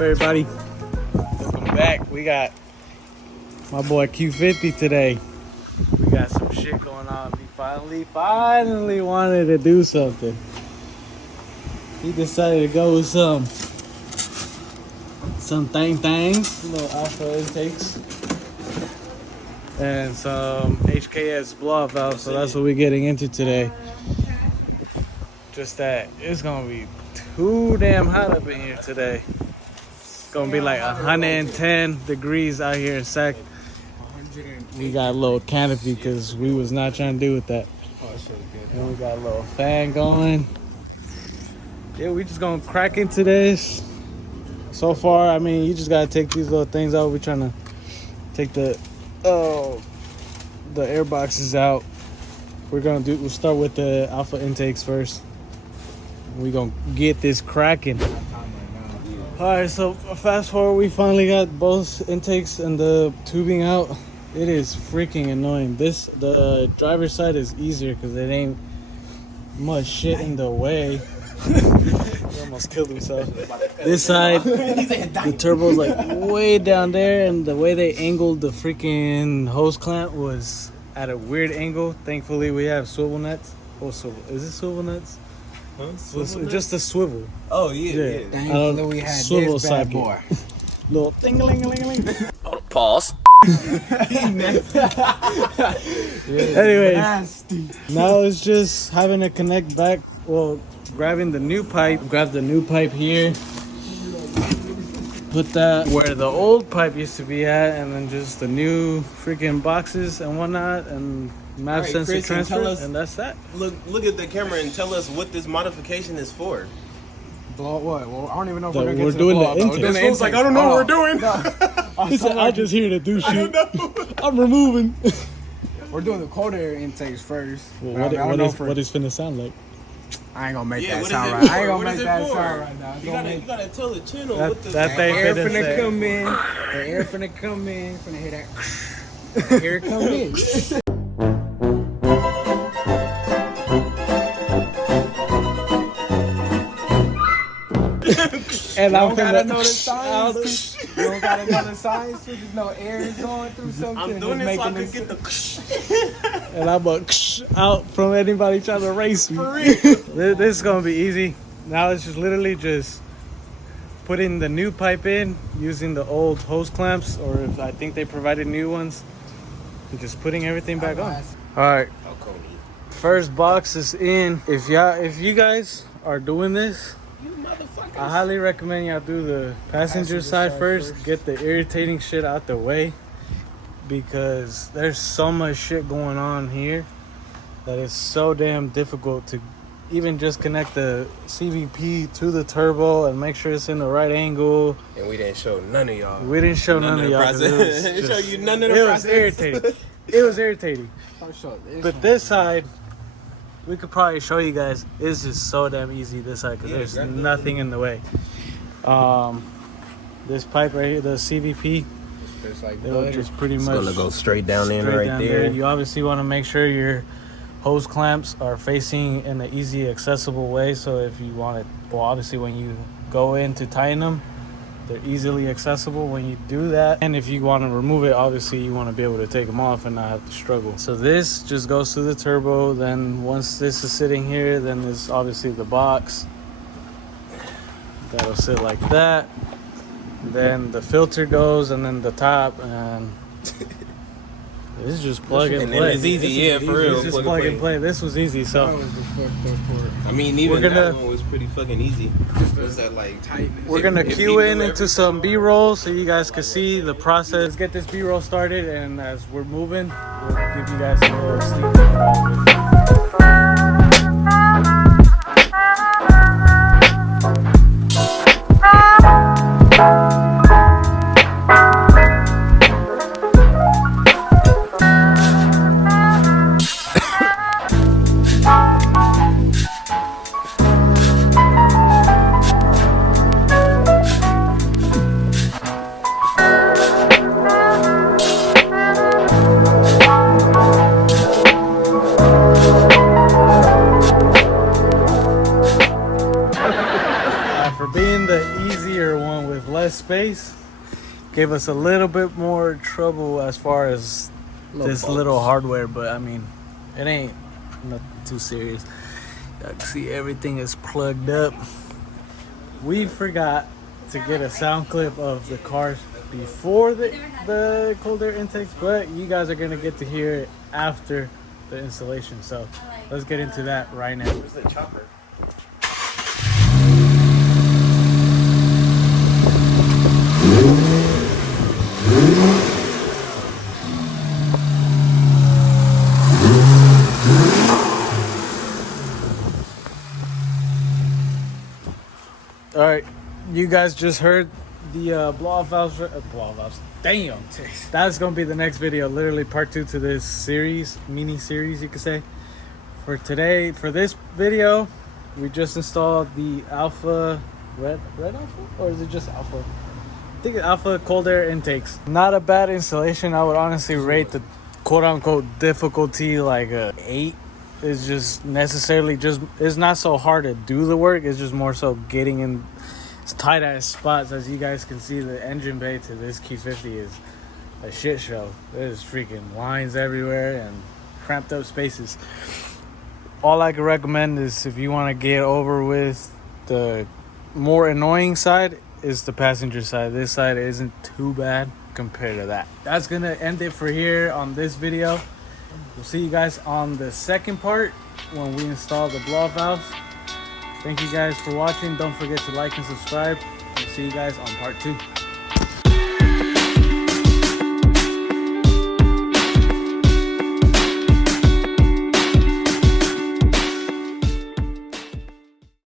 Everybody, welcome back. We got my boy Q50 today. We got some shit going on. He finally wanted to do something. He decided to go with some things, little alpha intakes, and some HKS blow valves. So that's what we're getting into today. Just that it's gonna be too damn hot up in here today. It's gonna be like 110 degrees out here in Sac. We got a little canopy because we was not trying to do with that. And we got a little fan going. Yeah, we just gonna crack into this. So far, I mean, you just gotta take these little things out. We're trying to take the air boxes out. We'll start with the alpha intakes first. We're gonna get this cracking. Alright, so fast forward, we finally got both intakes and the tubing out. It is freaking annoying. The driver's side is easier because it ain't much shit in the way. He almost killed himself. This side, the turbo's like way down there, and the way they angled the freaking hose clamp was at a weird angle. Thankfully, we have swivel nuts. Oh, swivel. Is it swivel nuts? Huh? Just a swivel. Oh, yeah. Thankfully, we had swivel this bad socket. boy. Little ting-a-ling-a-ling-a-ling. Oh, pause. Anyway, now it's just having to connect back. Well, grabbing the new pipe. Grab the new pipe here. Put that where the old pipe used to be at, and then just the new freaking boxes and whatnot, and map Right, sensor Chris, transfer, and and that's that. Look at the camera and tell us what this modification is for. Blow what? Well, I don't even know if So we're gonna we're get to doing the the blow. intake. This fool's like, I don't know what we're doing. He said, I'm just here to do shit. I'm removing. We're doing the cold air intakes first. Well, what is finna sound like? I ain't gonna make Yeah, that what sound is it right. for? I ain't gonna What make is it that for? sound right now. You gotta tell the channel That- what the that The thing air finna finna say. come in. The air finna come in. Finna hear that. Here it come in. And You I'm don't gotta finna know the signs. You don't gotta know the signs. You just know air is going through something. I'm and doing it's it so I making can this- get the and I'm out from anybody trying to race me. for real. This is gonna be easy. Now it's just literally just putting the new pipe in using the old hose clamps, or if I think they provided new ones, and just putting everything back on. All right, first box is in. If you guys are doing this, I highly recommend y'all do the passenger side first. Get the irritating shit out the way, because there's so much shit going on here that it's so damn difficult to even just connect the CVP to the turbo and make sure it's in the right angle. And we didn't show none of y'all. We didn't show none of y'all. 'Cause it was Didn't show just- you none of the It was process. irritating. It was irritating. I'll show this But one. this side, we could probably show you guys. It's just so damn easy this side because Yeah, there's definitely. nothing in the way. This pipe right here, the CVP, It's like it'll butter. just pretty It's much gonna go straight down in straight right down there. You obviously want to make sure your hose clamps are facing in an easy accessible way. So if you want it, well, obviously when you go in to tighten them, they're easily accessible when you do that. And if you want to remove it, obviously you want to be able to take them off and not have to struggle. So this just goes to the turbo. Then once this is sitting here, then there's obviously the box that'll sit like that. Then the filter goes, and then the top, and this is just plug and And then play. it's easy, yeah, for real. It's just plug and play. This was easy, That so was the fucked up part. I mean, even We're gonna- that one was pretty fucking easy. Was that like Tightness. we're gonna if cue he in knew into some B-roll so you guys can see the process. Let's get this B-roll started, and as we're moving, we'll give you guys a little sneak peek. space. Gave us a little bit more trouble as far as this little hardware, but I mean, it ain't nothing too serious. Y'all can see everything is plugged up. We forgot to get a sound clip of the cars before the cold air intakes, but you guys are gonna get to hear it after the installation. So let's get into that right now. Where's the chopper? All right, you guys just heard the blow-off valves. Blow-off valves. Damn, that's gonna be the next video. Literally part 2 to this series, mini series, you could say. For today, for this video, we just installed the Alpha red Alpha, or is it just Alpha? I think it's Alpha cold air intakes. Not a bad installation. I would honestly rate the quote-unquote difficulty like a 8. It's just necessarily it's not so hard to do the work. It's just more so getting in tight ass spots. As you guys can see, the engine bay to this Q50 is a shit show. There's freaking lines everywhere and cramped up spaces. All I can recommend is, if you want to get over with the more annoying side, is the passenger side. This side isn't too bad compared to that. That's gonna end it for here on this video. We'll see you guys on the second part when we install the blow-off valves. Thank you guys for watching. Don't forget to like and subscribe. We'll see you guys on part 2.